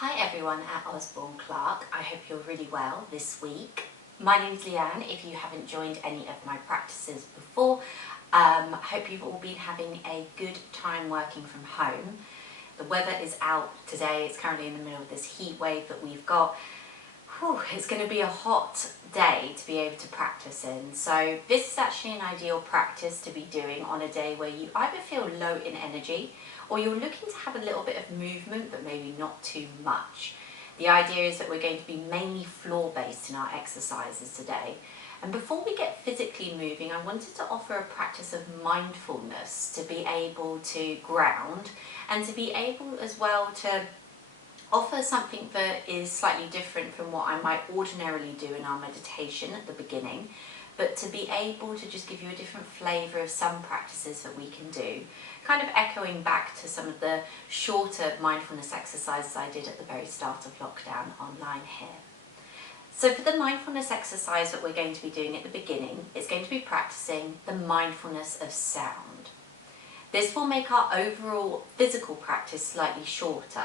Hi everyone at Osborne Clarke. I hope you're really well this week. My name's Leanne. If you haven't joined any of my practices before, I hope you've all been having a good time working from home. The weather is out today. It's currently in the middle of this heat wave that we've got. It's going to be a hot day to be able to practice in. So this is actually an ideal practice to be doing on a day where you either feel low in energy or you're looking to have a little bit of movement but maybe not too much. The idea is that we're going to be mainly floor based in our exercises today. And before we get physically moving, I wanted to offer a practice of mindfulness to be able to ground and to be able as well to offer something that is slightly different from what I might ordinarily do in our meditation at the beginning, but to be able to just give you a different flavour of some practices that we can do, kind of echoing back to some of the shorter mindfulness exercises I did at the very start of lockdown online here. So for the mindfulness exercise that we're going to be doing at the beginning, it's going to be practicing the mindfulness of sound. This will make our overall physical practice slightly shorter.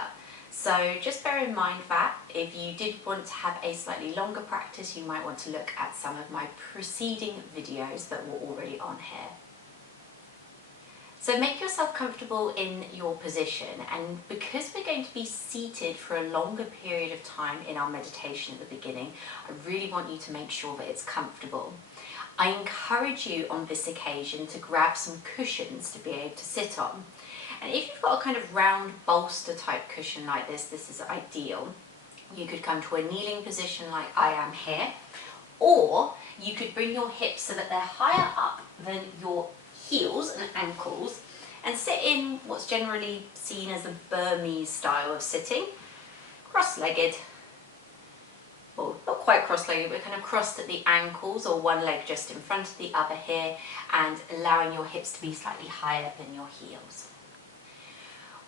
So just bear in mind that if you did want to have a slightly longer practice, you might want to look at some of my preceding videos that were already on here. So make yourself comfortable in your position, and because we're going to be seated for a longer period of time in our meditation at the beginning, I really want you to make sure that it's comfortable. I encourage you on this occasion to grab some cushions to be able to sit on. And if you've got a kind of round bolster type cushion like this is ideal. You could come to a kneeling position like I am here, or you could bring your hips so that they're higher up than your heels and ankles and sit in what's generally seen as a Burmese style of sitting, cross-legged. Well, not quite cross-legged, but kind of crossed at the ankles or one leg just in front of the other here, and allowing your hips to be slightly higher than your heels.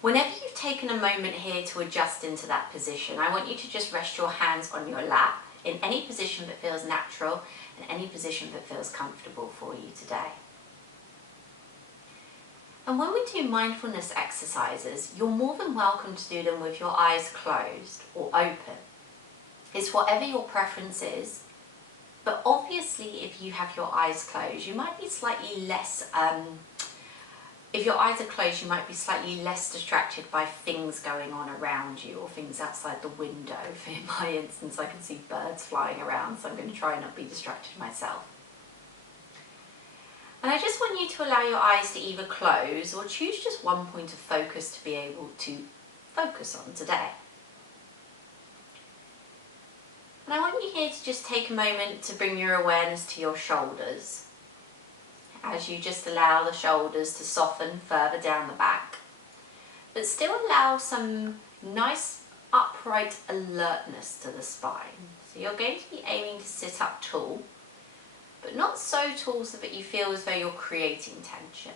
Whenever you've taken a moment here to adjust into that position, I want you to just rest your hands on your lap in any position that feels natural and any position that feels comfortable for you today. And when we do mindfulness exercises, you're more than welcome to do them with your eyes closed or open. It's whatever your preference is, but obviously if you have your eyes closed, you might be slightly less if your eyes are closed, you might be slightly less distracted by things going on around you or things outside the window. In my instance, I can see birds flying around, so I'm going to try and not be distracted myself. And I just want you to allow your eyes to either close or choose just one point of focus to be able to focus on today. And I want you here to just take a moment to bring your awareness to your shoulders, as you just allow the shoulders to soften further down the back, but still allow some nice upright alertness to the spine. So you're going to be aiming to sit up tall, but not so tall so that you feel as though you're creating tension.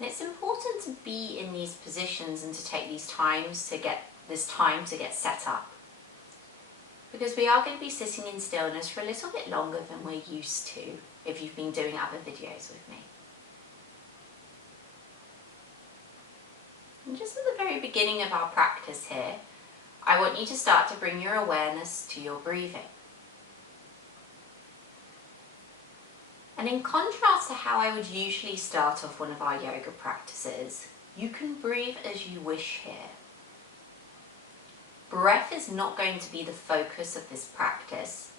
And it's important to be in these positions and to take these times to get set up, because we are going to be sitting in stillness for a little bit longer than we're used to if you've been doing other videos with me. And just at the very beginning of our practice here, I want you to start to bring your awareness to your breathing. And in contrast to how I would usually start off one of our yoga practices, you can breathe as you wish here. Breath is not going to be the focus of this practice,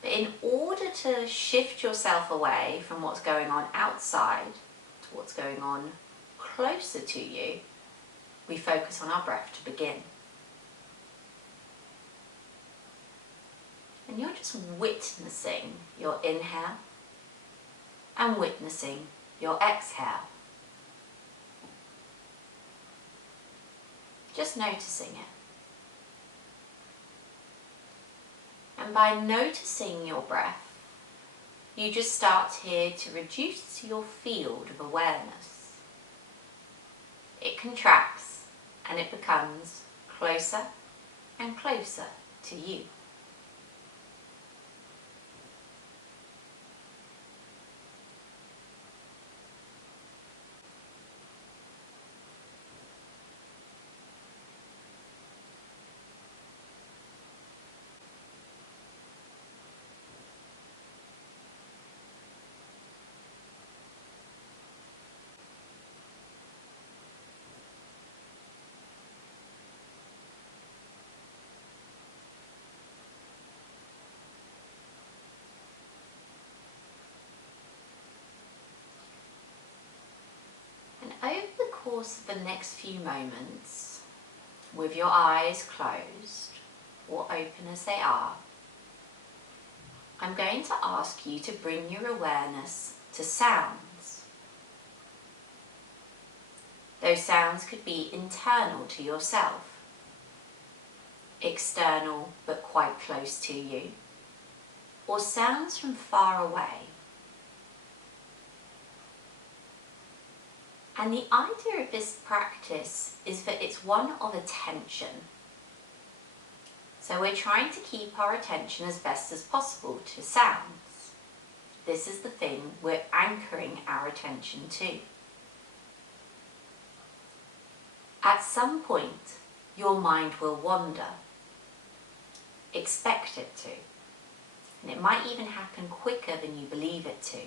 but in order to shift yourself away from what's going on outside to what's going on closer to you, we focus on our breath to begin. And you're just witnessing your inhale and witnessing your exhale. Just noticing it. And by noticing your breath, you just start here to reduce your field of awareness. It contracts and it becomes closer and closer to you. course of the next few moments, with your eyes closed or open as they are, I'm going to ask you to bring your awareness to sounds. Those sounds could be internal to yourself, external but quite close to you, or sounds from far away. And the idea of this practice is that it's one of attention. So we're trying to keep our attention as best as possible to sounds. This is the thing we're anchoring our attention to. At some point, your mind will wander. Expect it to. And it might even happen quicker than you believe it to.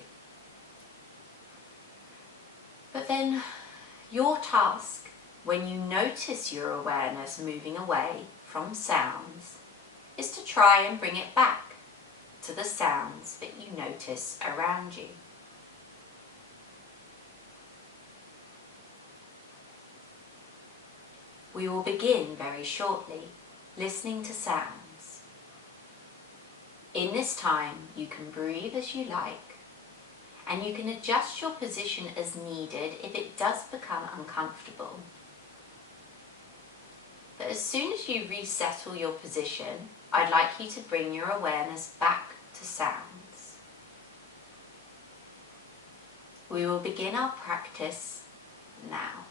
But then your task, when you notice your awareness moving away from sounds, is to try and bring it back to the sounds that you notice around you. We will begin very shortly listening to sounds. In this time, you can breathe as you like, and you can adjust your position as needed if it does become uncomfortable. But as soon as you resettle your position, I'd like you to bring your awareness back to sounds. We will begin our practice now.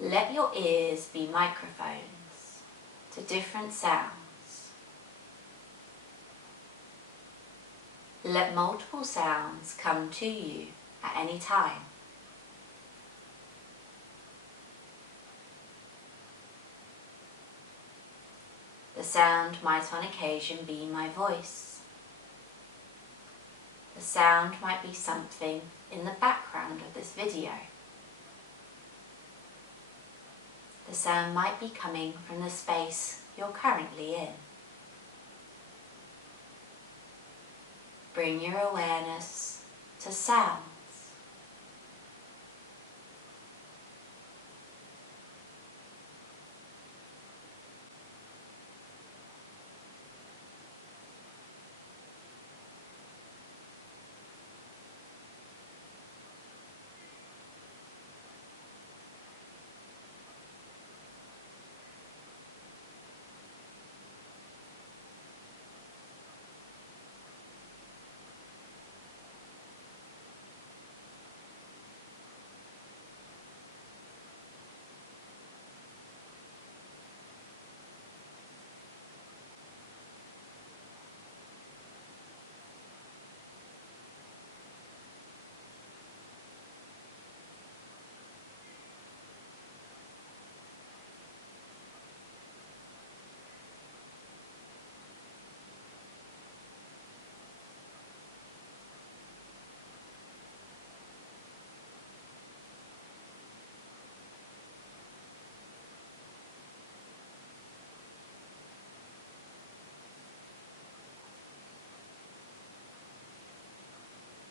Let your ears be microphones to different sounds. Let multiple sounds come to you at any time. The sound might on occasion be my voice. The sound might be something in the background of this video. The sound might be coming from the space you're currently in. Bring your awareness to sounds.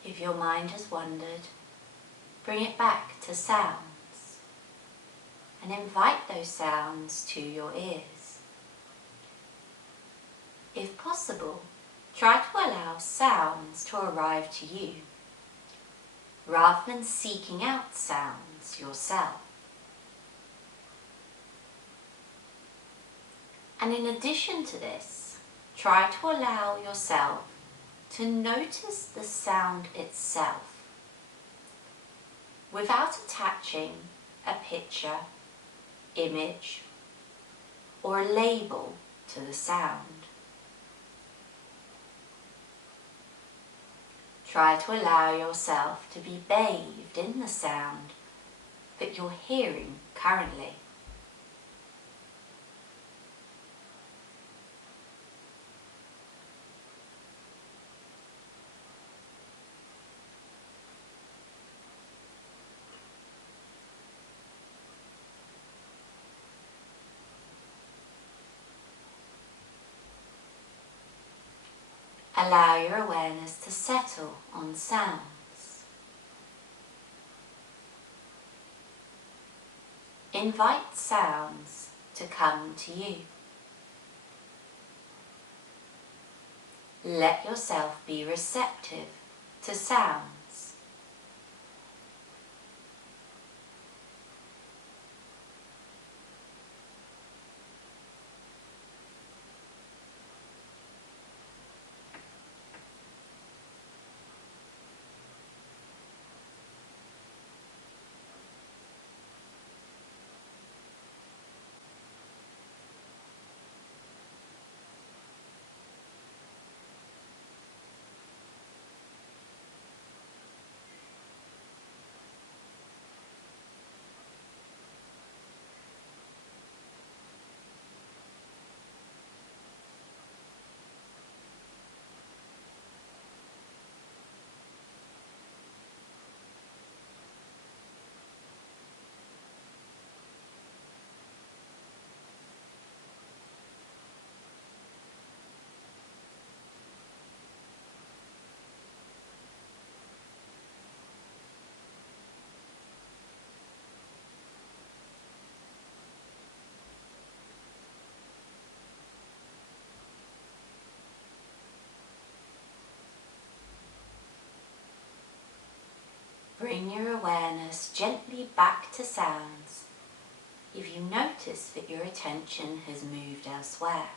If your mind has wandered, bring it back to sounds and invite those sounds to your ears. If possible, try to allow sounds to arrive to you, rather than seeking out sounds yourself. And in addition to this, try to allow yourself to notice the sound itself without attaching a picture, image, or a label to the sound. Try to allow yourself to be bathed in the sound that you're hearing currently. Allow your awareness to settle on sounds. Invite sounds to come to you. Let yourself be receptive to sounds. Bring your awareness gently back to sounds if you notice that your attention has moved elsewhere.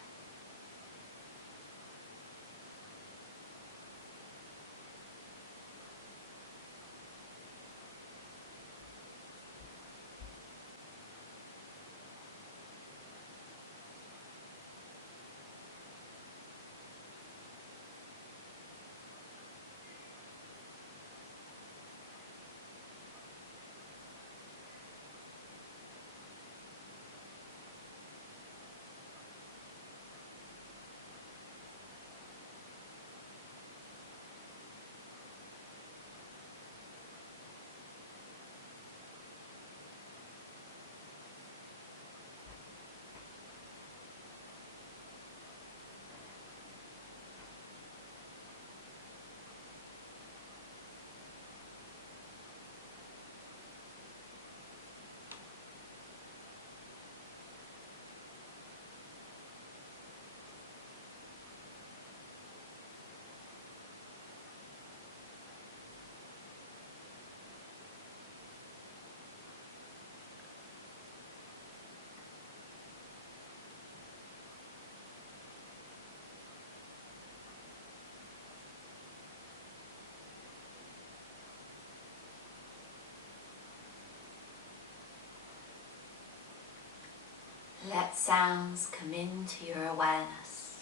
Let sounds come into your awareness.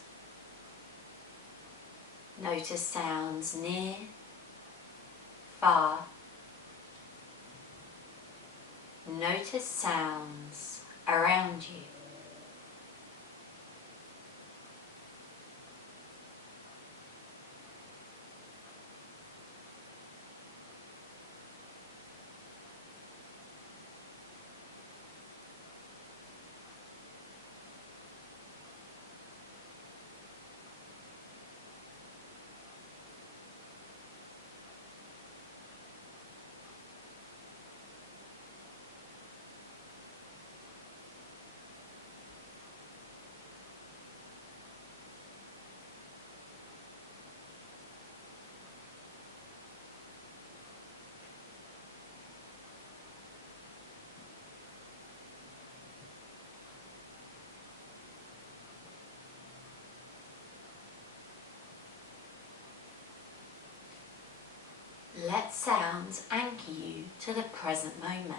Notice sounds near, far. Notice sounds around you. Let sounds anchor you to the present moment.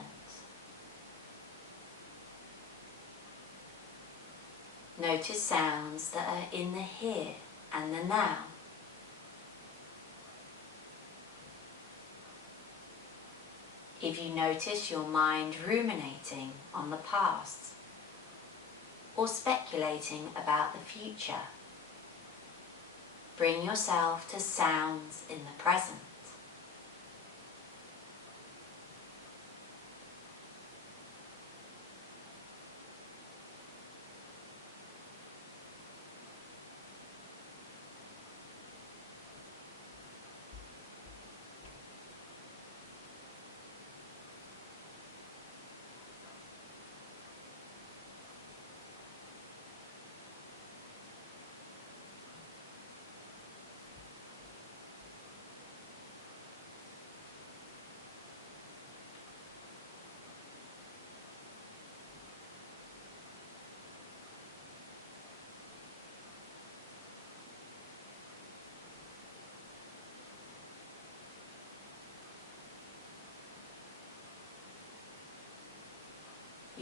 Notice sounds that are in the here and the now. If you notice your mind ruminating on the past or speculating about the future, bring yourself to sounds in the present.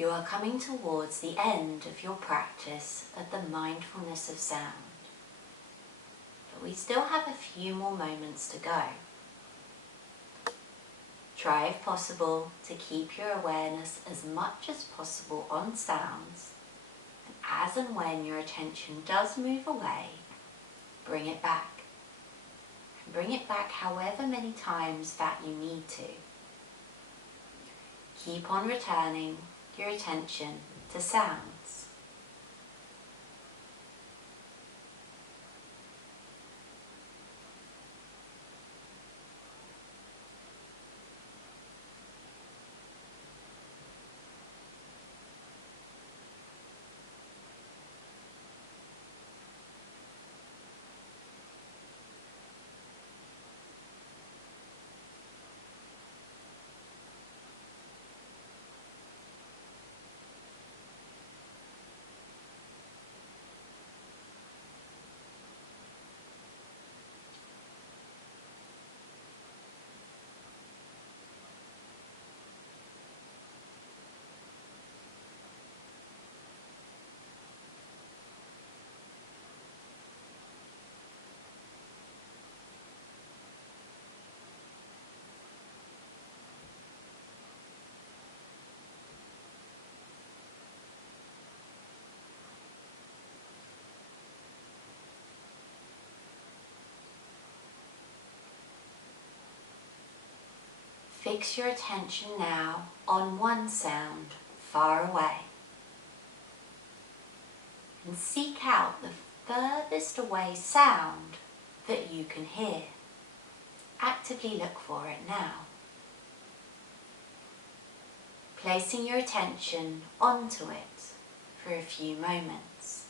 You are coming towards the end of your practice of the mindfulness of sound, but we still have a few more moments to go. Try if possible to keep your awareness as much as possible on sounds, and as and when your attention does move away, bring it back. And bring it back however many times that you need to. Keep on returning your attention to sounds. Fix your attention now on one sound far away, and seek out the furthest away sound that you can hear. Actively look for it now. Placing your attention onto it for a few moments.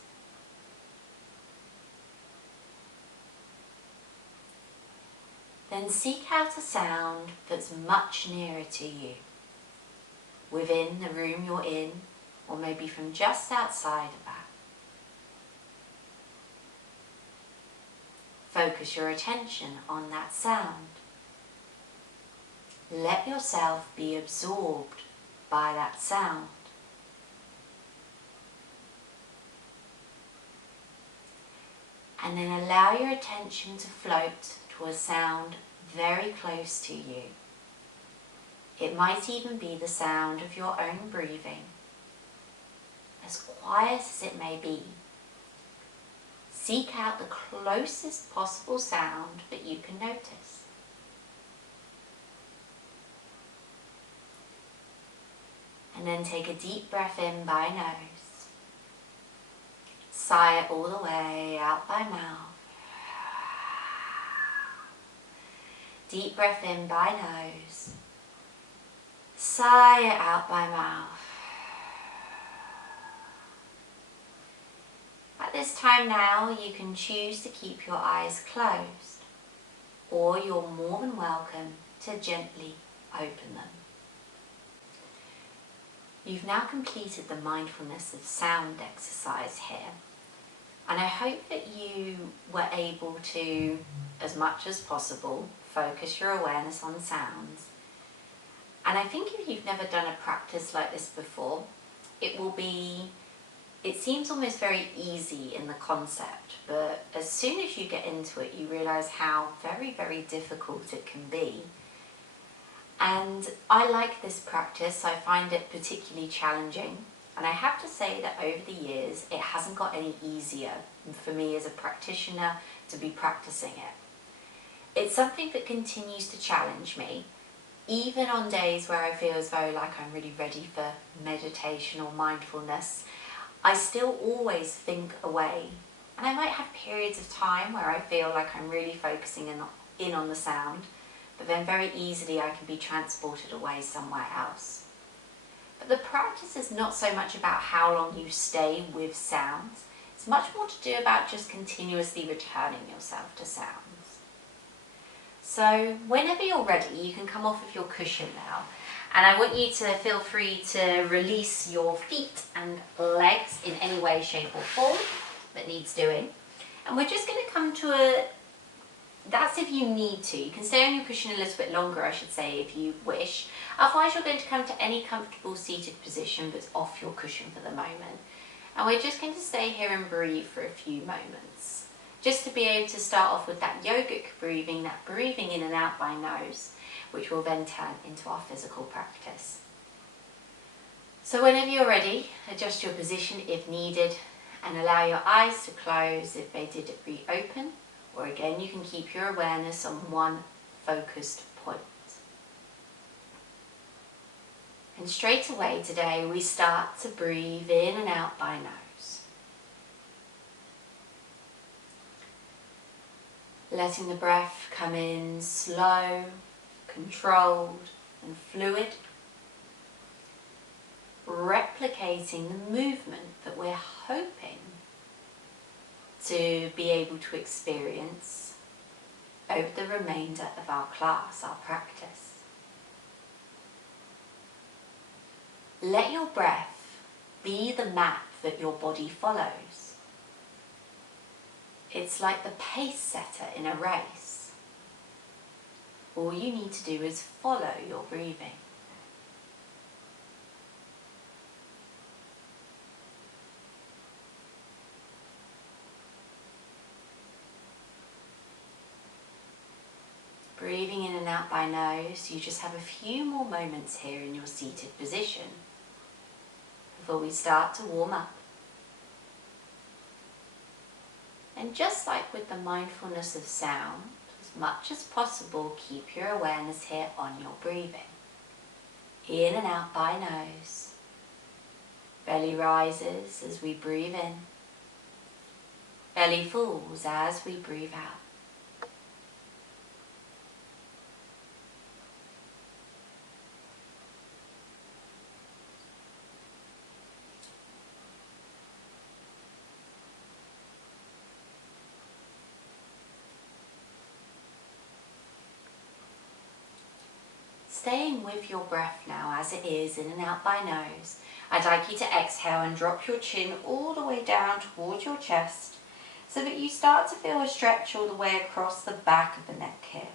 Then seek out a sound that's much nearer to you, within the room you're in, or maybe from just outside of that. Focus your attention on that sound. Let yourself be absorbed by that sound. And then allow your attention to float to a sound very close to you. It might even be the sound of your own breathing, as quiet as it may be. Seek out the closest possible sound that you can notice. And then take a deep breath in by nose. Sigh it all the way out by mouth. Deep breath in by nose. Sigh it out by mouth. At this time now, you can choose to keep your eyes closed, or you're more than welcome to gently open them. You've now completed the mindfulness of sound exercise here, and I hope that you were able to, as much as possible, focus your awareness on sounds. And I think if you've never done a practice like this before, it seems almost very easy in the concept, but as soon as you get into it, you realise how very, very difficult it can be. And I like this practice. I find it particularly challenging. And I have to say that over the years, it hasn't got any easier for me as a practitioner to be practicing it. It's something that continues to challenge me, even on days where I feel as though like I'm really ready for meditation or mindfulness. I still always think away, and I might have periods of time where I feel like I'm really focusing in on the sound, but then very easily I can be transported away somewhere else. But the practice is not so much about how long you stay with sounds, it's much more to do about just continuously returning yourself to sounds. So whenever you're ready, you can come off of your cushion now. And I want you to feel free to release your feet and legs in any way, shape or form that needs doing. And we're just going to come to a That's if you need to. You can stay on your cushion a little bit longer, I should say, if you wish. Otherwise, you're going to come to any comfortable seated position that's off your cushion for the moment. And we're just going to stay here and breathe for a few moments. Just to be able to start off with that yogic breathing, that breathing in and out by nose, which will then turn into our physical practice. So whenever you're ready, adjust your position if needed and allow your eyes to close if they did reopen, or again you can keep your awareness on one focused point. And straight away today we start to breathe in and out by nose. Letting the breath come in slow, controlled and fluid. Replicating the movement that we're hoping to be able to experience over the remainder of our class, our practice. Let your breath be the map that your body follows. It's like the pace setter in a race. All you need to do is follow your breathing. Breathing in and out by nose, you just have a few more moments here in your seated position before we start to warm up. And just like with the mindfulness of sound, as much as possible, keep your awareness here on your breathing. In and out by nose. Belly rises as we breathe in. Belly falls as we breathe out. Staying with your breath now as it is, in and out by nose, I'd like you to exhale and drop your chin all the way down towards your chest so that you start to feel a stretch all the way across the back of the neck here.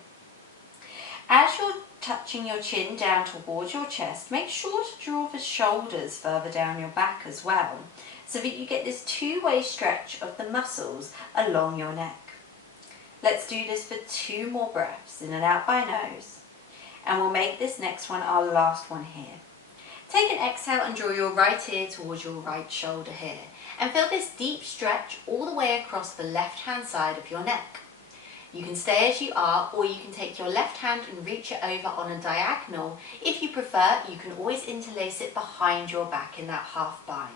As you're touching your chin down towards your chest, make sure to draw the shoulders further down your back as well so that you get this two-way stretch of the muscles along your neck. Let's do this for 2 more breaths, in and out by nose. And we'll make this next one our last one here. Take an exhale and draw your right ear towards your right shoulder here. And feel this deep stretch all the way across the left-hand side of your neck. You can stay as you are, or you can take your left hand and reach it over on a diagonal. If you prefer, you can always interlace it behind your back in that half bind.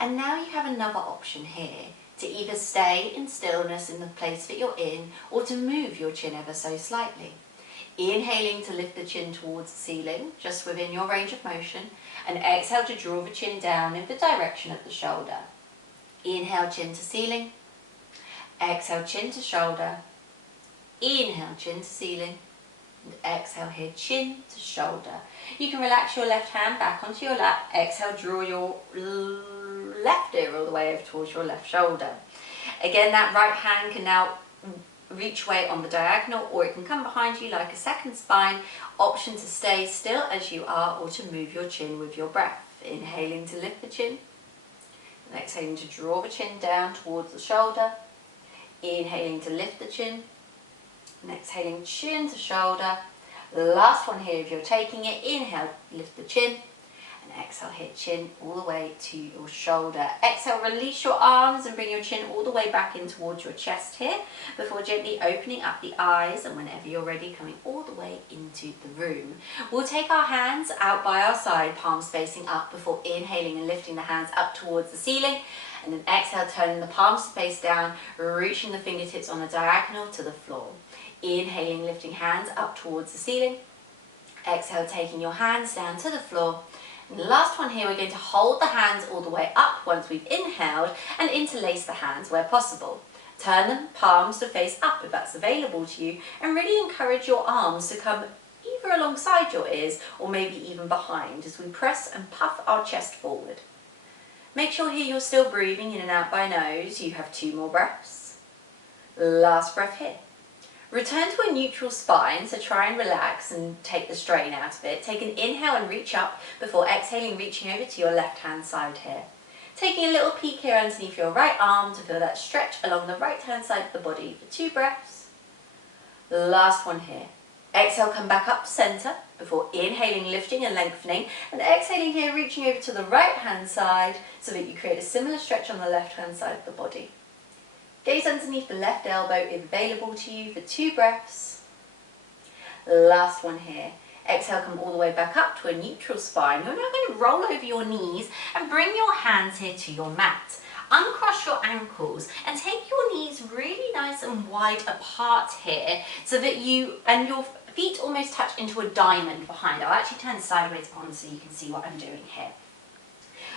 And now you have another option here to either stay in stillness in the place that you're in, or to move your chin ever so slightly. Inhaling to lift the chin towards the ceiling, just within your range of motion, and exhale to draw the chin down in the direction of the shoulder. Inhale, chin to ceiling. Exhale, chin to shoulder. Inhale, chin to ceiling. And exhale here, chin to shoulder. You can relax your left hand back onto your lap. Exhale, draw your left ear all the way over towards your left shoulder. Again, that right hand can now reach weight on the diagonal, or it can come behind you like a second spine. Option to stay still as you are, or to move your chin with your breath. Inhaling to lift the chin, and exhaling to draw the chin down towards the shoulder. Inhaling to lift the chin, and exhaling chin to shoulder. Last one here, if you're taking it, inhale, lift the chin, and exhale here, chin all the way to your shoulder. Exhale, release your arms and bring your chin all the way back in towards your chest here, before gently opening up the eyes, and whenever you're ready, coming all the way into the room. We'll take our hands out by our side, palms facing up, before inhaling and lifting the hands up towards the ceiling, and then exhale, turning the palms face down, reaching the fingertips on a diagonal to the floor. Inhaling, lifting hands up towards the ceiling. Exhale, taking your hands down to the floor. And the last one here, we're going to hold the hands all the way up once we've inhaled, and interlace the hands where possible. Turn them palms to face up if that's available to you, and really encourage your arms to come either alongside your ears or maybe even behind as we press and puff our chest forward. Make sure here you're still breathing in and out by nose. You have 2 more breaths. Last breath here. Return to a neutral spine, so try and relax and take the strain out of it. Take an inhale and reach up before exhaling, reaching over to your left-hand side here. Taking a little peek here underneath your right arm to feel that stretch along the right-hand side of the body for 2 breaths. Last one here. Exhale, come back up to centre before inhaling, lifting and lengthening, and exhaling here, reaching over to the right-hand side so that you create a similar stretch on the left-hand side of the body. Gaze underneath the left elbow if available to you for 2 breaths. Last one here. Exhale, come all the way back up to a neutral spine. You're now going to roll over your knees and bring your hands here to your mat. Uncross your ankles and take your knees really nice and wide apart here so that your feet almost touch into a diamond behind. I'll actually turn sideways on so you can see what I'm doing here.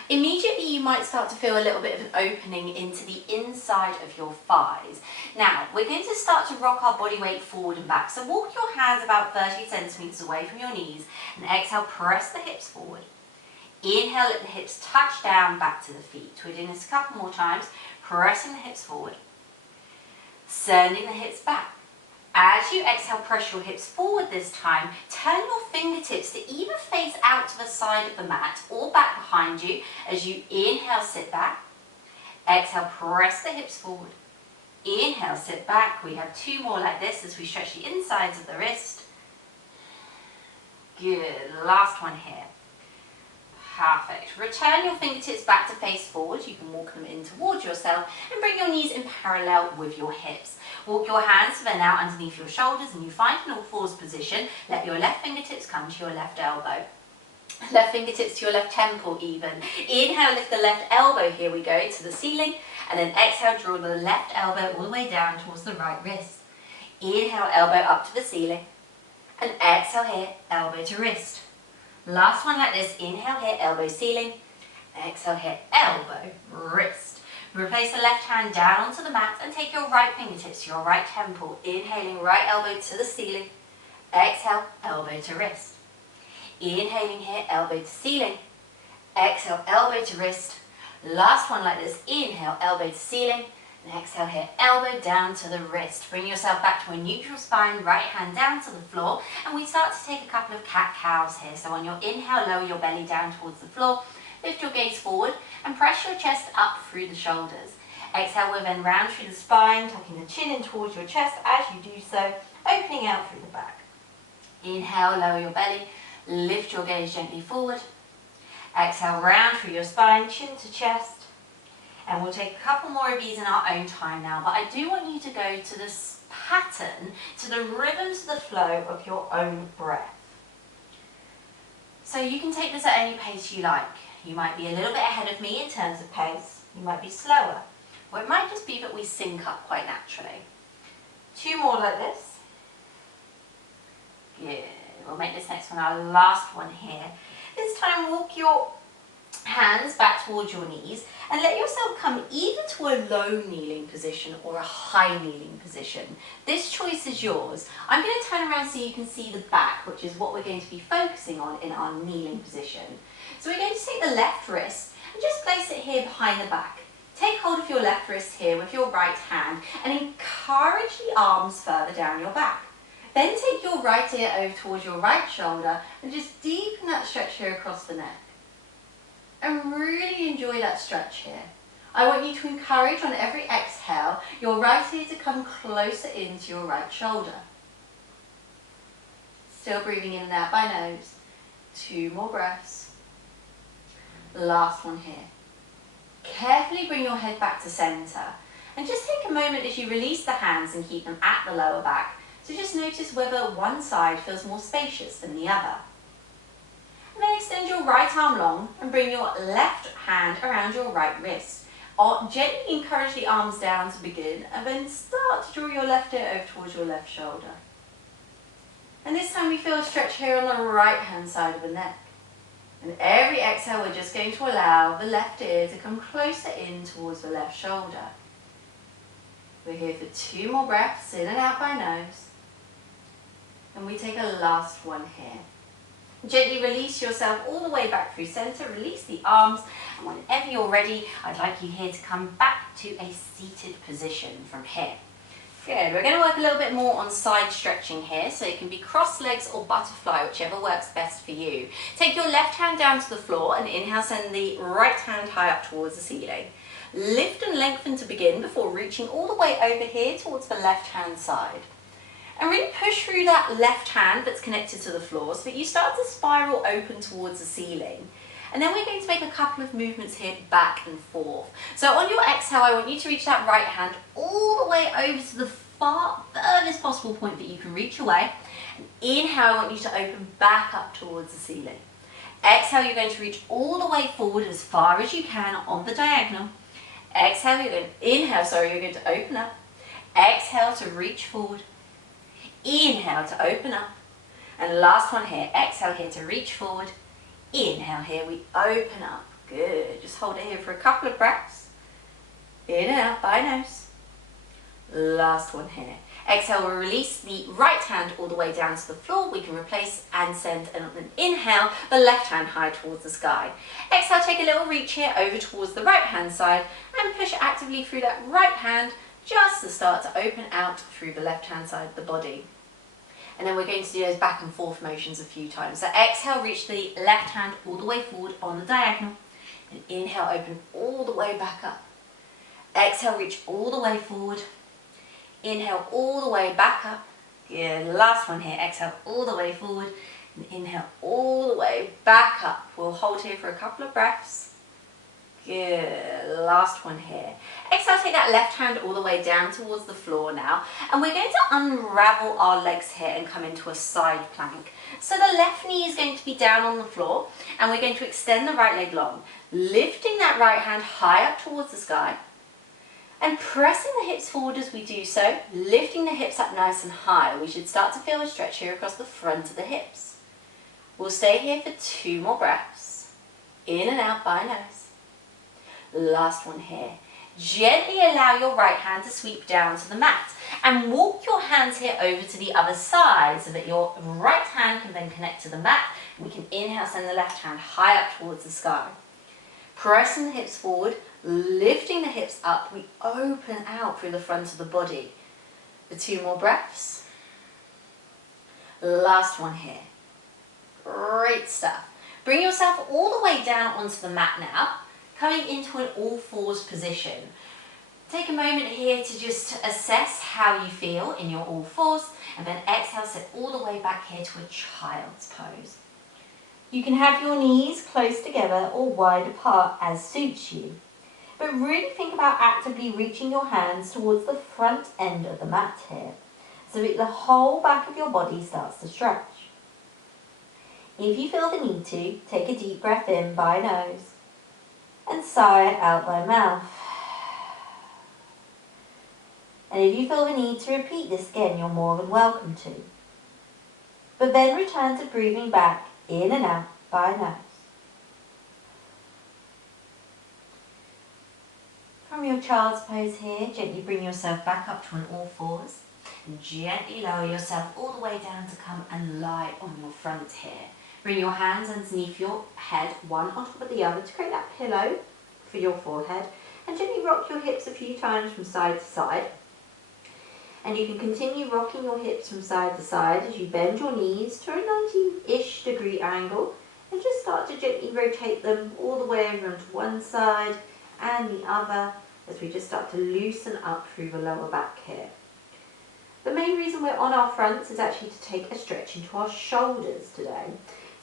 Immediately you might start to feel a little bit of an opening into the inside of your thighs. Now we're going to start to rock our body weight forward and back. So walk your hands about 30 centimetres away from your knees and exhale, press the hips forward. Inhale, let the hips touch down back to the feet. We're doing this a couple more times, pressing the hips forward, sending the hips back. As you exhale, press your hips forward this time. Turn your fingertips to either face out to the side of the mat or back behind you. As you inhale, sit back. Exhale, press the hips forward. Inhale, sit back. We have 2 more like this as we stretch the insides of the wrist. Good. Last one here. Perfect. Return your fingertips back to face forward. You can walk them in towards yourself and bring your knees in parallel with your hips. Walk your hands then out underneath your shoulders and you find an all fours position. Let your left fingertips come to your left elbow. Left fingertips to your left temple even. Inhale, lift the left elbow, here we go, to the ceiling. And then exhale, draw the left elbow all the way down towards the right wrist. Inhale, elbow up to the ceiling. And exhale here, elbow to wrist. Last one like this, inhale here, elbow ceiling, exhale here, elbow, wrist. Replace the left hand down onto the mat and take your right fingertips to your right temple, inhaling right elbow to the ceiling, exhale, elbow to wrist. Inhaling here, elbow to ceiling, exhale, elbow to wrist. Last one like this, inhale, elbow to ceiling, and exhale here, elbow down to the wrist. Bring yourself back to a neutral spine, right hand down to the floor, and we start to take a couple of cat-cows here. So on your inhale, lower your belly down towards the floor, lift your gaze forward, and press your chest up through the shoulders. Exhale, we'll then round through the spine, tucking the chin in towards your chest as you do so, opening out through the back. Inhale, lower your belly, lift your gaze gently forward. Exhale, round through your spine, chin to chest. And we'll take a couple more of these in our own time now, but I do want you to go to this pattern, to the rhythm, to the flow of your own breath. So you can take this at any pace you like. You might be a little bit ahead of me in terms of pace, you might be slower, or it might just be that we sync up quite naturally. 2 more like this. Good. We'll make this next one our last one here. This time walk your hands back towards your knees and let yourself come either to a low kneeling position or a high kneeling position. This choice is yours. I'm going to turn around so you can see the back, which is what we're going to be focusing on in our kneeling position. So we're going to take the left wrist and just place it here behind the back. Take hold of your left wrist here with your right hand and encourage the arms further down your back. Then take your right ear over towards your right shoulder and just deepen that stretch here across the neck. And really enjoy that stretch here. I want you to encourage on every exhale your right ear to come closer into your right shoulder. Still breathing in and out by nose. 2 more breaths. Last one here. Carefully bring your head back to centre and just take a moment as you release the hands and keep them at the lower back. So just notice whether one side feels more spacious than the other. And then extend your right arm long and bring your left hand around your right wrist. Or gently encourage the arms down to begin and then start to draw your left ear over towards your left shoulder. And this time we feel a stretch here on the right hand side of the neck. And every exhale we're just going to allow the left ear to come closer in towards the left shoulder. We're here for 2 more breaths in and out by nose. And we take a last one here. Gently release yourself all the way back through centre, release the arms, and whenever you're ready, I'd like you here to come back to a seated position from here. Good. We're going to work a little bit more on side stretching here, so it can be cross legs or butterfly, whichever works best for you. Take your left hand down to the floor and inhale, send the right hand high up towards the ceiling. Lift and lengthen to begin before reaching all the way over here towards the left hand side. And really push through that left hand that's connected to the floor so that you start to spiral open towards the ceiling. And then we're going to make a couple of movements here back and forth. So on your exhale, I want you to reach that right hand all the way over to the furthest possible point that you can reach away. And inhale, I want you to open back up towards the ceiling. Exhale, you're going to reach all the way forward as far as you can on the diagonal. Exhale, you're going to open up. Exhale to reach forward. Inhale to open up. And last one here, exhale here to reach forward. Inhale here, we open up. Good. Just hold it here for a couple of breaths. In and out by nose. Last one here. Exhale, we'll release the right hand all the way down to the floor. We can replace and send an inhale, the left hand high towards the sky. Exhale, take a little reach here over towards the right hand side and push actively through that right hand just to start to open out through the left hand side of the body. And then we're going to do those back and forth motions a few times. So exhale, reach the left hand all the way forward on the diagonal. And inhale, open all the way back up. Exhale, reach all the way forward. Inhale all the way back up. Good. Last one here. Exhale all the way forward. And inhale all the way back up. We'll hold here for a couple of breaths. Good. Last one here. Exhale, take that left hand all the way down towards the floor now. And we're going to unravel our legs here and come into a side plank. So the left knee is going to be down on the floor and we're going to extend the right leg long, lifting that right hand high up towards the sky and pressing the hips forward as we do so, lifting the hips up nice and high. We should start to feel a stretch here across the front of the hips. We'll stay here for 2 more breaths. In and out by nose. Last one here. Gently allow your right hand to sweep down to the mat and walk your hands here over to the other side so that your right hand can then connect to the mat. We can inhale, send the left hand high up towards the sky. Pressing the hips forward, lifting the hips up, we open out through the front of the body. For 2 more breaths. Last one here. Great stuff. Bring yourself all the way down onto the mat now, coming into an all fours position. Take a moment here to just assess how you feel in your all fours, and then exhale, sit all the way back here to a child's pose. You can have your knees close together or wide apart as suits you, but really think about actively reaching your hands towards the front end of the mat here, so that the whole back of your body starts to stretch. If you feel the need to, take a deep breath in by nose and sigh it out by mouth. And if you feel the need to repeat this again, you're more than welcome to. But then return to breathing back in and out by nose. From your child's pose here, gently bring yourself back up to an all fours and gently lower yourself all the way down to come and lie on your front here. Bring your hands underneath your head, one on top of the other, to create that pillow for your forehead, and gently rock your hips a few times from side to side. And you can continue rocking your hips from side to side as you bend your knees to a 90-ish degree angle and just start to gently rotate them all the way around to one side and the other as we just start to loosen up through the lower back here. The main reason we're on our fronts is actually to take a stretch into our shoulders today.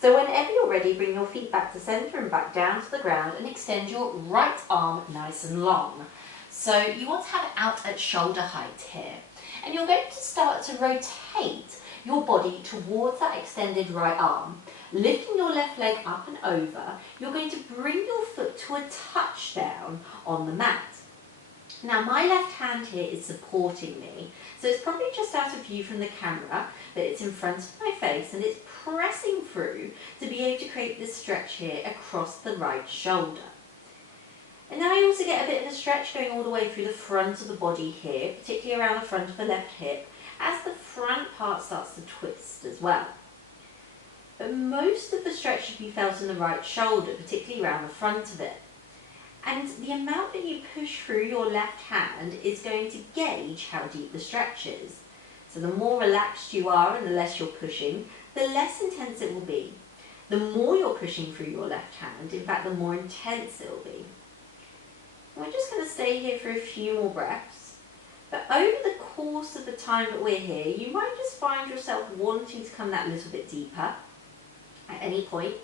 So whenever you're ready, bring your feet back to centre and back down to the ground and extend your right arm nice and long. So you want to have it out at shoulder height here. And you're going to start to rotate your body towards that extended right arm. Lifting your left leg up and over, you're going to bring your foot to a touchdown on the mat. Now my left hand here is supporting me, so it's probably just out of view from the camera, but it's in front of my face and it's pressing through to be able to create this stretch here across the right shoulder. And now you also get a bit of a stretch going all the way through the front of the body here, particularly around the front of the left hip, as the front part starts to twist as well. But most of the stretch should be felt in the right shoulder, particularly around the front of it. And the amount that you push through your left hand is going to gauge how deep the stretch is. So the more relaxed you are and the less you're pushing, the less intense it will be. The more you're pushing through your left hand, in fact, the more intense it will be. And we're just going to stay here for a few more breaths. But over the course of the time that we're here, you might just find yourself wanting to come that little bit deeper. At any point,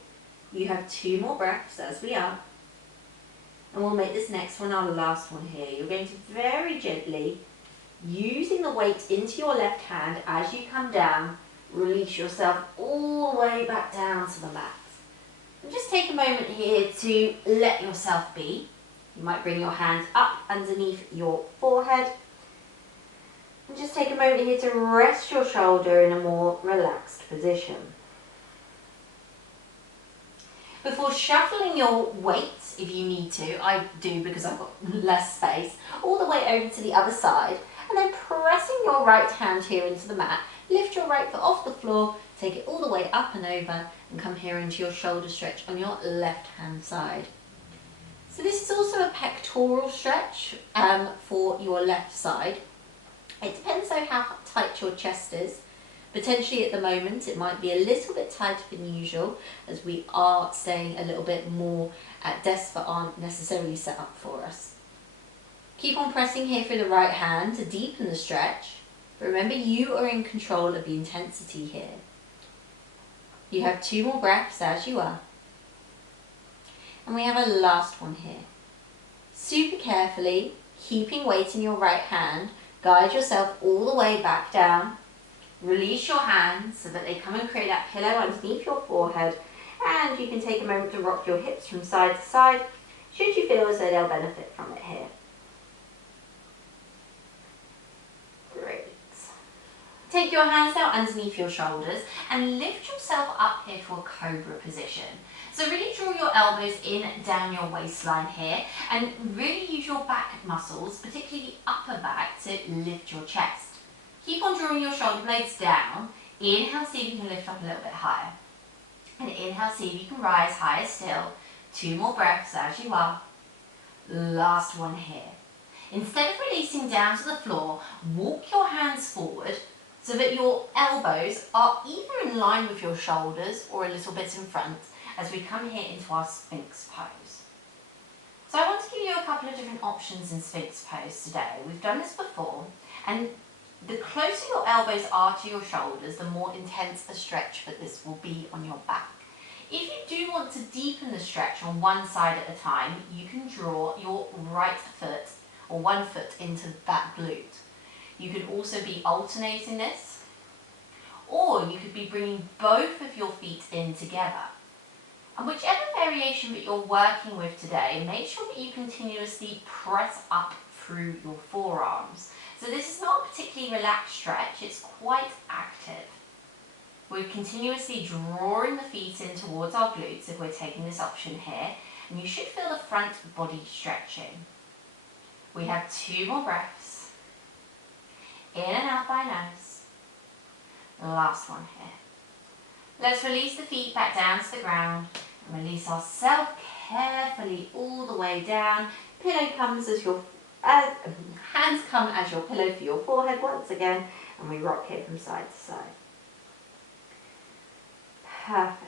you have 2 more breaths as we are. And we'll make this next one our last one here. You're going to very gently, using the weight into your left hand as you come down, release yourself all the way back down to the mat. And just take a moment here to let yourself be. You might bring your hands up underneath your forehead. And just take a moment here to rest your shoulder in a more relaxed position. Before shuffling your weight, if you need to, I do because I've got less space, all the way over to the other side, and then pressing your right hand here into the mat, lift your right foot off the floor, take it all the way up and over, and come here into your shoulder stretch on your left hand side. So this is also a pectoral stretch for your left side. It depends on how tight your chest is. Potentially at the moment it might be a little bit tighter than usual as we are staying a little bit more at desks that aren't necessarily set up for us. Keep on pressing here through the right hand to deepen the stretch. But remember, you are in control of the intensity here. You have 2 more breaths as you are. And we have a last one here. Super carefully, keeping weight in your right hand, guide yourself all the way back down. Release your hands so that they come and create that pillow underneath your forehead, and you can take a moment to rock your hips from side to side should you feel as though they'll benefit from it here. Great. Take your hands now underneath your shoulders and lift yourself up here for a cobra position. So really draw your elbows in down your waistline here and really use your back muscles, particularly the upper back, to lift your chest. Keep on drawing your shoulder blades down. Inhale, see if you can lift up a little bit higher. And inhale, see if you can rise higher still. 2 more breaths as you are. Last one here. Instead of releasing down to the floor, walk your hands forward so that your elbows are either in line with your shoulders or a little bit in front as we come here into our Sphinx pose. So I want to give you a couple of different options in Sphinx pose today. We've done this before, and the closer your elbows are to your shoulders, the more intense a stretch that this will be on your back. If you do want to deepen the stretch on one side at a time, you can draw your right foot or one foot into that glute. You could also be alternating this, or you could be bringing both of your feet in together. And whichever variation that you're working with today, make sure that you continuously press up through your forearms. So this is not a particularly relaxed stretch, it's quite active. We're continuously drawing the feet in towards our glutes if we're taking this option here, and you should feel the front body stretching. We have 2 more breaths. In and out by nose. Last one here. Let's release the feet back down to the ground and release ourselves carefully all the way down. Pillow comes as your hands come as your pillow for your forehead once again, and we rock here from side to side. Perfect.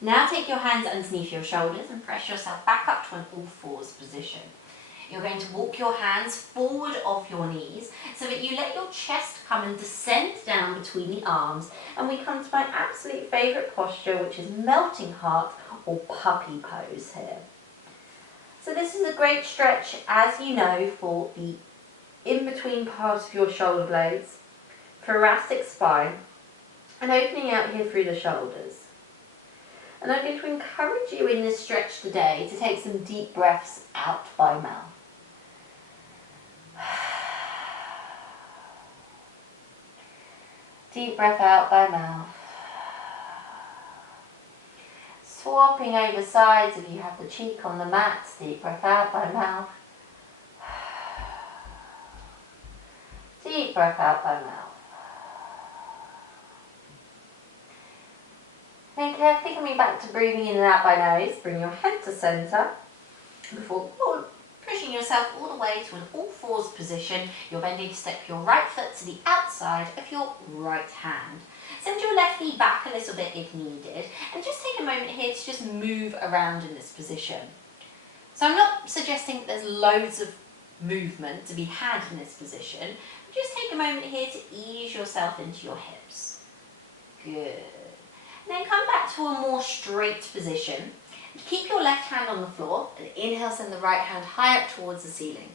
Now take your hands underneath your shoulders and press yourself back up to an all-fours position. You're going to walk your hands forward off your knees so that you let your chest come and descend down between the arms, and we come to my absolute favourite posture, which is melting heart or puppy pose here. So this is a great stretch, as you know, for the in-between parts of your shoulder blades, thoracic spine, and opening out here through the shoulders. And I'm going to encourage you in this stretch today to take some deep breaths out by mouth. Deep breath out by mouth. Swapping over sides if you have the cheek on the mat. Deep breath out by mouth. Deep breath out by mouth. Then carefully Gently coming back to breathing in and out by nose, bring your head to centre before pushing yourself all the way to an all fours position. You're bending to step your right foot to the outside of your right hand. Send your left knee back a little bit if needed, and just take a moment here to just move around in this position. So I'm not suggesting that there's loads of movement to be had in this position, but just take a moment here to ease yourself into your hips. Good. And then come back to a more straight position. Keep your left hand on the floor, and inhale, send the right hand high up towards the ceiling.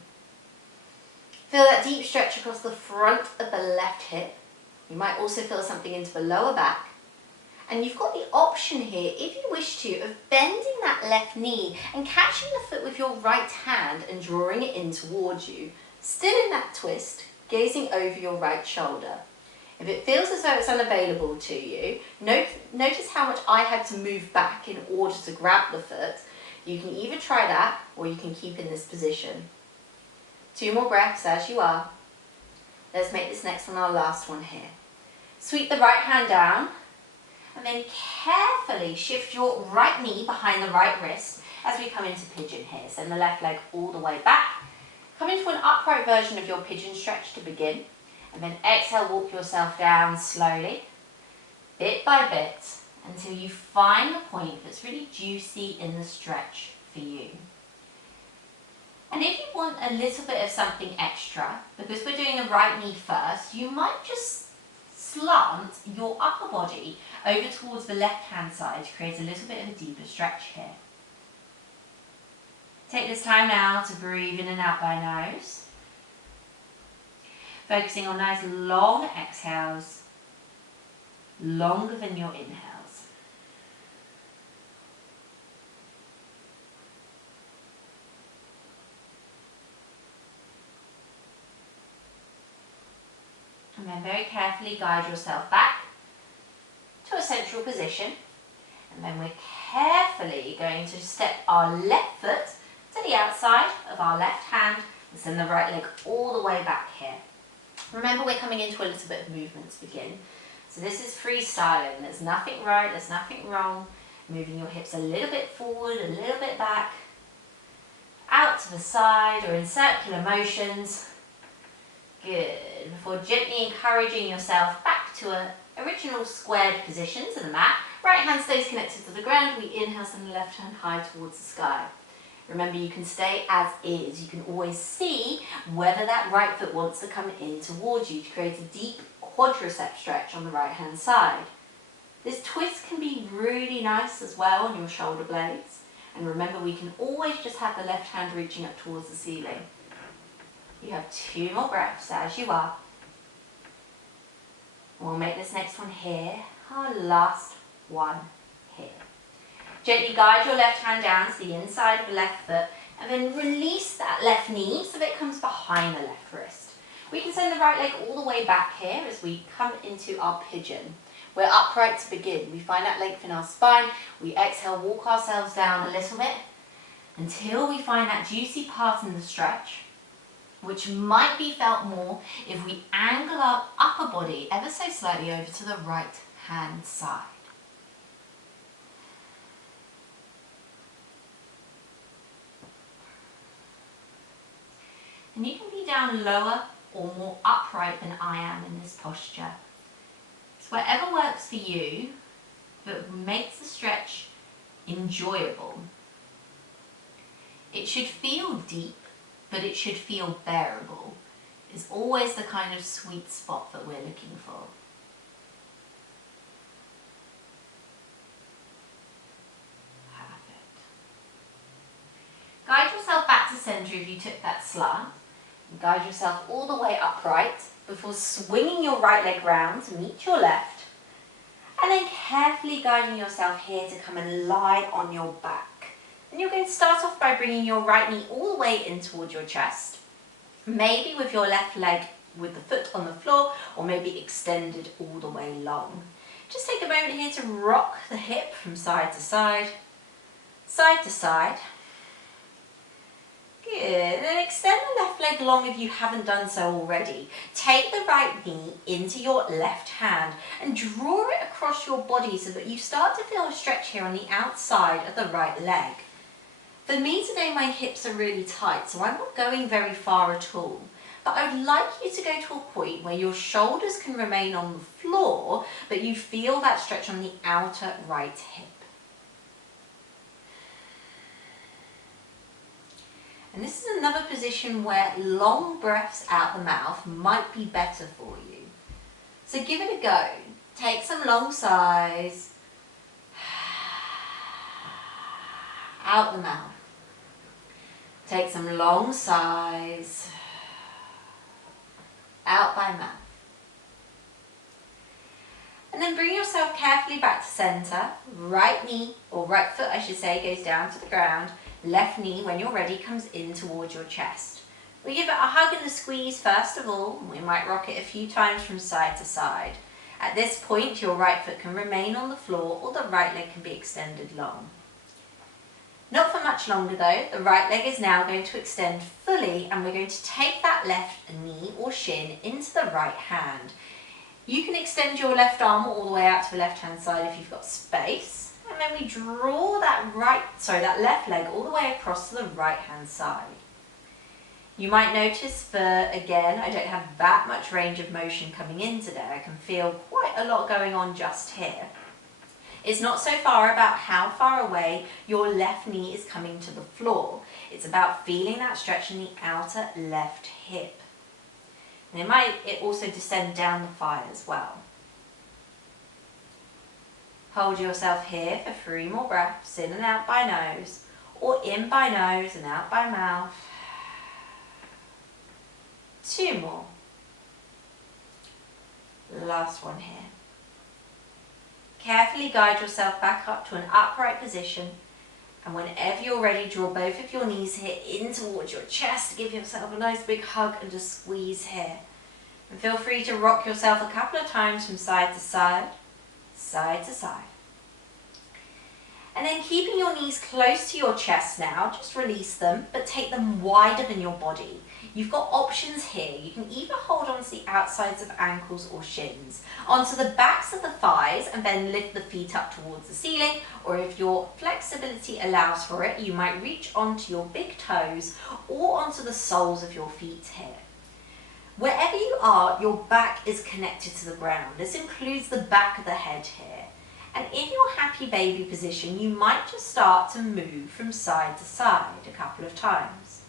Feel that deep stretch across the front of the left hip. You might also feel something into the lower back. And you've got the option here, if you wish to, of bending that left knee and catching the foot with your right hand and drawing it in towards you. Still in that twist, gazing over your right shoulder. If it feels as though it's unavailable to you, notice how much I had to move back in order to grab the foot. You can either try that or you can keep in this position. 2 more breaths as you are. Let's make this next one our last one here. Sweep the right hand down and then carefully shift your right knee behind the right wrist as we come into pigeon here. Send the left leg all the way back. Come into an upright version of your pigeon stretch to begin. And then exhale, walk yourself down slowly, bit by bit, until you find the point that's really juicy in the stretch for you. And if you want a little bit of something extra, because we're doing the right knee first, you might just slant your upper body over towards the left-hand side to create a little bit of a deeper stretch here. Take this time now to breathe in and out by nose. Focusing on nice long exhales, longer than your inhales. And then very carefully guide yourself back to a central position. And then we're carefully going to step our left foot to the outside of our left hand and send the right leg all the way back here. Remember, we're coming into a little bit of movement to begin. So this is freestyling. There's nothing right, there's nothing wrong. Moving your hips a little bit forward, a little bit back, out to the side or in circular motions. Good. Before gently encouraging yourself back to an original squared position to the mat. Right hand stays connected to the ground. We inhale, send the left hand high towards the sky. Remember, you can stay as is. You can always see whether that right foot wants to come in towards you to create a deep quadricep stretch on the right hand side. This twist can be really nice as well on your shoulder blades. And remember, we can always just have the left hand reaching up towards the ceiling. You have 2 more breaths as you are. We'll make this next one here our last one here. Gently guide your left hand down to the inside of the left foot and then release that left knee so that it comes behind the left wrist. We can send the right leg all the way back here as we come into our pigeon. We're upright to begin. We find that length in our spine. We exhale, walk ourselves down a little bit until we find that juicy part in the stretch, which might be felt more if we angle our upper body ever so slightly over to the right hand side. And you can be down lower or more upright than I am in this posture. It's whatever works for you, but makes the stretch enjoyable. It should feel deep, but it should feel bearable. It's always the kind of sweet spot that we're looking for. Perfect. Guide yourself back to center if you took that slant. And guide yourself all the way upright before swinging your right leg round to meet your left. And then carefully guiding yourself here to come and lie on your back. And you're going to start off by bringing your right knee all the way in towards your chest. Maybe with your left leg with the foot on the floor, or maybe extended all the way long. Just take a moment here to rock the hip from side to side. Side to side. Good. And then extend the left leg long if you haven't done so already. Take the right knee into your left hand and draw it across your body so that you start to feel a stretch here on the outside of the right leg. For me today, my hips are really tight, so I'm not going very far at all. But I would like you to go to a point where your shoulders can remain on the floor, but you feel that stretch on the outer right hip. And this is another position where long breaths out the mouth might be better for you. So give it a go. Take some long sighs. Out the mouth. Take some long sighs. Out by mouth. And then bring yourself carefully back to center. Right knee, or right foot I should say, goes down to the ground. Left knee, when you're ready, comes in towards your chest. We give it a hug and a squeeze first of all. We might rock it a few times from side to side. At this point, your right foot can remain on the floor or the right leg can be extended long. Not for much longer though. The right leg is now going to extend fully and we're going to take that left knee or shin into the right hand. You can extend your left arm all the way out to the left hand side if you've got space. And then we draw that left leg all the way across to the right hand side. You might notice again, I don't have that much range of motion coming in today. I can feel quite a lot going on just here. It's not so far about how far away your left knee is coming to the floor. It's about feeling that stretch in the outer left hip. And it might also descend down the thigh as well. Hold yourself here for 3 more breaths, in and out by nose, or in by nose and out by mouth. 2 more. Last one here. Carefully guide yourself back up to an upright position, and whenever you're ready, draw both of your knees here in towards your chest. Give yourself a nice big hug and just squeeze here. And feel free to rock yourself a couple of times from side to side, side to side. And then keeping your knees close to your chest now, just release them, but take them wider than your body. You've got options here. You can either hold onto the outsides of ankles or shins, onto the backs of the thighs, and then lift the feet up towards the ceiling, or if your flexibility allows for it, you might reach onto your big toes or onto the soles of your feet here. Wherever you are, your back is connected to the ground. This includes the back of the head here. And in your happy baby position, you might just start to move from side to side a couple of times.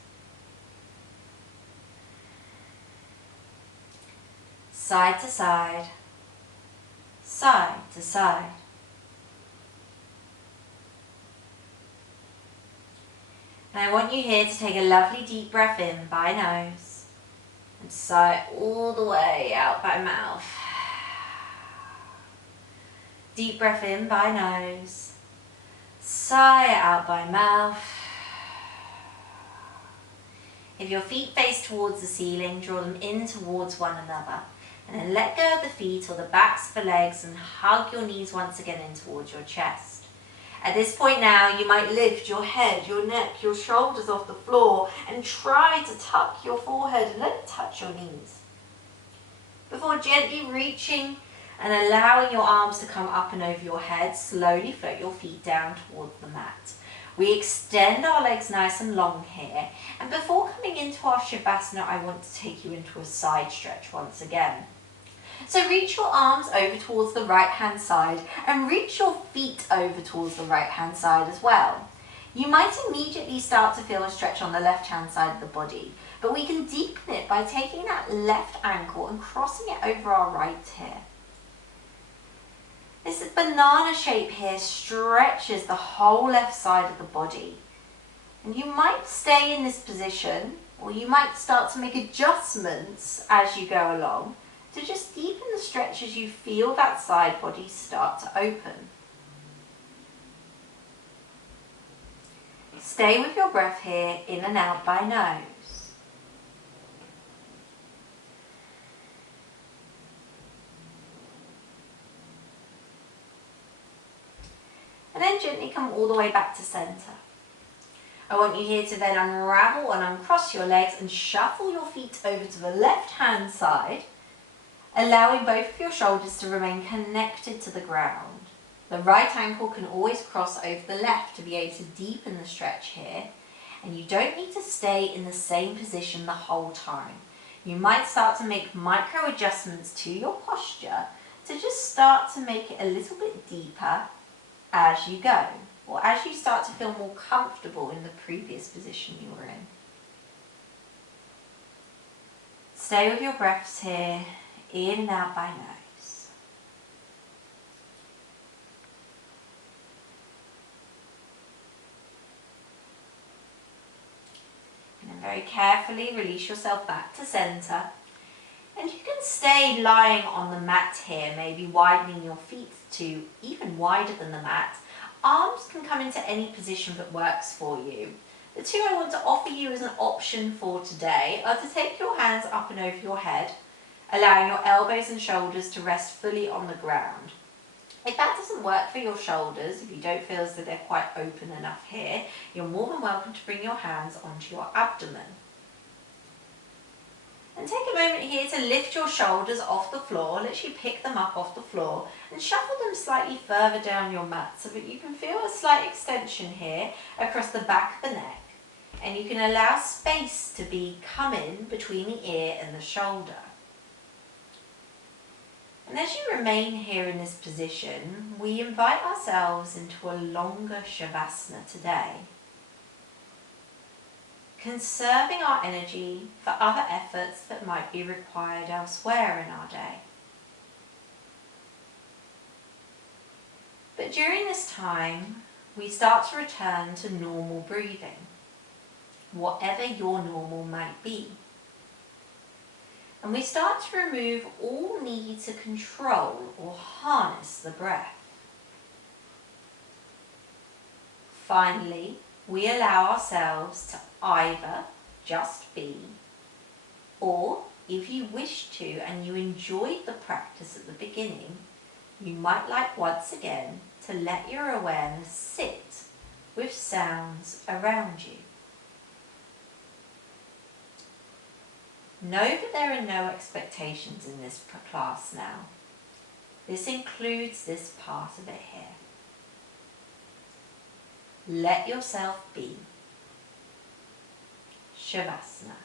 Side to side, side to side. And I want you here to take a lovely deep breath in by nose and sigh all the way out by mouth. Deep breath in by nose, sigh out by mouth. If your feet face towards the ceiling, draw them in towards one another. And then let go of the feet or the backs of the legs and hug your knees once again in towards your chest. At this point now, you might lift your head, your neck, your shoulders off the floor and try to tuck your forehead and let it touch your knees. Before gently reaching and allowing your arms to come up and over your head, slowly float your feet down towards the mat. We extend our legs nice and long here. And before coming into our Shavasana, I want to take you into a side stretch once again. So reach your arms over towards the right hand side and reach your feet over towards the right hand side as well. You might immediately start to feel a stretch on the left hand side of the body, but we can deepen it by taking that left ankle and crossing it over our right here. This banana shape here stretches the whole left side of the body. And you might stay in this position, or you might start to make adjustments as you go along to just deepen the stretch as you feel that side body start to open. Stay with your breath here, in and out by nose. And then gently come all the way back to center. I want you here to then unravel and uncross your legs and shuffle your feet over to the left-hand side, allowing both of your shoulders to remain connected to the ground. The right ankle can always cross over the left to be able to deepen the stretch here, and you don't need to stay in the same position the whole time. You might start to make micro adjustments to your posture to just start to make it a little bit deeper as you go, or as you start to feel more comfortable in the previous position you were in. Stay with your breaths here, in and out by nose. And then very carefully release yourself back to center. And you can stay lying on the mat here, maybe widening your feet to even wider than the mat. Arms can come into any position that works for you. The two I want to offer you as an option for today are to take your hands up and over your head, allowing your elbows and shoulders to rest fully on the ground. If that doesn't work for your shoulders, if you don't feel as though they're quite open enough here, you're more than welcome to bring your hands onto your abdomen. And take a moment here to lift your shoulders off the floor, literally pick them up off the floor and shuffle them slightly further down your mat so that you can feel a slight extension here across the back of the neck. And you can allow space to come in between the ear and the shoulder. And as you remain here in this position, we invite ourselves into a longer Shavasana today, conserving our energy for other efforts that might be required elsewhere in our day. But during this time, we start to return to normal breathing, whatever your normal might be. And we start to remove all need to control or harness the breath. Finally, we allow ourselves to either just be, or if you wish to and you enjoyed the practice at the beginning, you might like once again to let your awareness sit with sounds around you. Know that there are no expectations in this class now. This includes this part of it here. Let yourself be. Shavasana.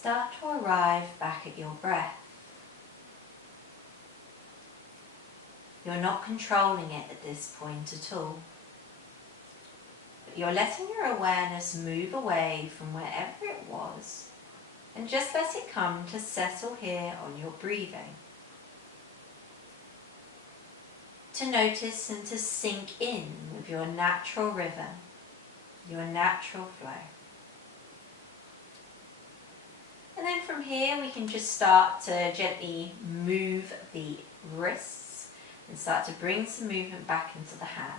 start to arrive back at your breath. You're not controlling it at this point at all. But you're letting your awareness move away from wherever it was and just let it come to settle here on your breathing. To notice and to sink in with your natural rhythm, your natural flow. And then from here we can just start to gently move the wrists and start to bring some movement back into the hands.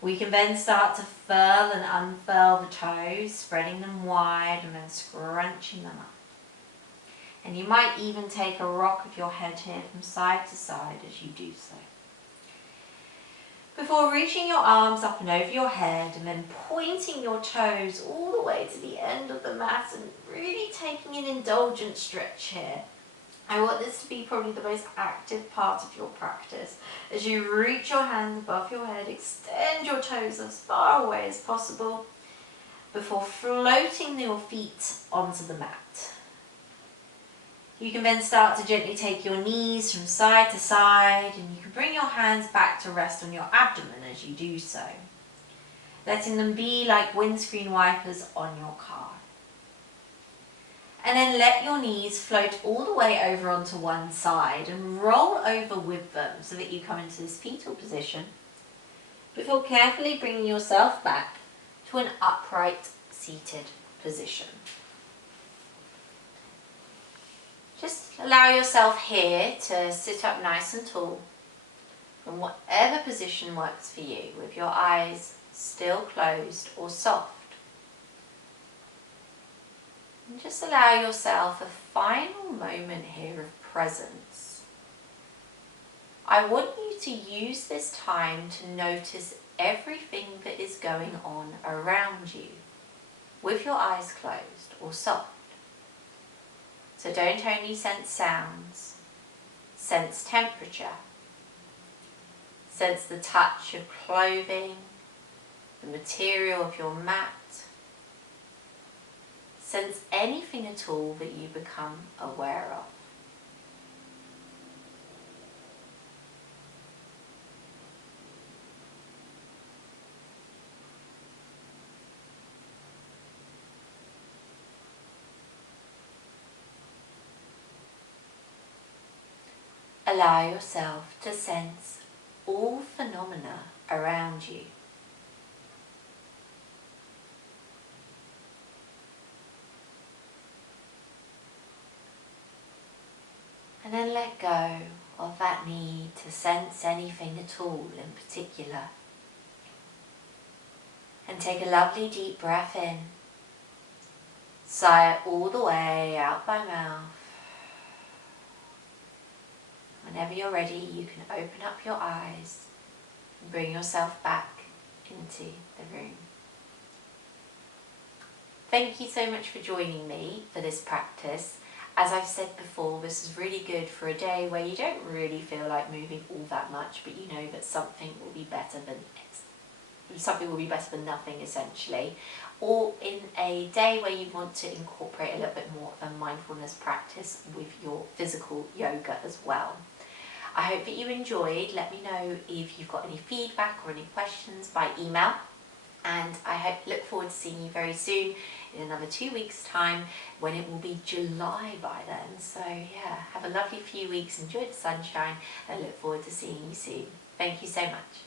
We can then start to furl and unfurl the toes, spreading them wide and then scrunching them up. And you might even take a rock of your head here from side to side as you do so. Before reaching your arms up and over your head and then pointing your toes all the way to the end of the mat and really taking an indulgent stretch here. I want this to be probably the most active part of your practice. As you reach your hands above your head, extend your toes as far away as possible before floating your feet onto the mat. You can then start to gently take your knees from side to side and you can bring your hands back to rest on your abdomen as you do so, letting them be like windscreen wipers on your car. And then let your knees float all the way over onto one side and roll over with them so that you come into this fetal position before carefully bringing yourself back to an upright seated position. Just allow yourself here to sit up nice and tall in whatever position works for you, with your eyes still closed or soft. And just allow yourself a final moment here of presence. I want you to use this time to notice everything that is going on around you, with your eyes closed or soft. So don't only sense sounds, sense temperature, sense the touch of clothing, the material of your mat, sense anything at all that you become aware of. Allow yourself to sense all phenomena around you. And then let go of that need to sense anything at all in particular. And take a lovely deep breath in. Sigh it all the way out by mouth. Whenever you're ready, you can open up your eyes and bring yourself back into the room. Thank you so much for joining me for this practice. As I've said before, this is really good for a day where you don't really feel like moving all that much, but you know that something will be better than nothing, essentially. Or in a day where you want to incorporate a little bit more of a mindfulness practice with your physical yoga as well. I hope that you enjoyed. Let me know if you've got any feedback or any questions by email. And I look forward to seeing you very soon in another 2 weeks' time, when it will be July by then. So yeah, have a lovely few weeks, enjoy the sunshine, and look forward to seeing you soon. Thank you so much.